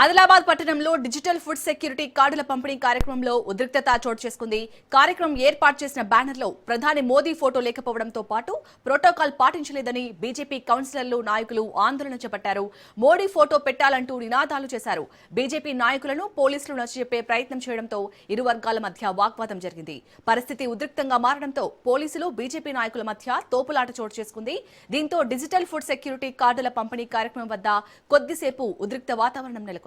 ఆదిలాబాద్ పట్టణంలో digital food security కార్డుల పంపిణీ కార్యక్రమంలో ఉద్రిక్తత చోటు చేసుకుంది. కార్యక్రమం ఏర్పాటు చేసిన బ్యానర్లో ప్రధాని మోదీ ఫోటో లేకపోవడంతో పాటు ప్రోటోకాల్ పాటించలేదని బీజేపీ కౌన్సిలర్లు నాయకులు ఆందోళన చేపట్టారు. మోడీ ఫోటో పెట్టాలంటూ నినాదాలు చేశారు. బీజేపీ నాయకులను పోలీసులు నచ్చజెప్పే ప్రయత్నం చేయడంతో ఇరు వర్గాల మధ్య వాగ్వాదం జరిగింది. పరిస్థితి ఉద్రిక్తంగా మారడంతో పోలీసులు బీజేపీ నాయకుల మధ్య తోపులాట చోటు చేసుకుంది. దీంతో డిజిటల్ ఫుడ్ సెక్యూరిటీ కార్డుల పంపిణీ కార్యక్రమం వద్ద కొద్దిసేపు ఉద్రిక్త వాతావరణం నెలకొంది.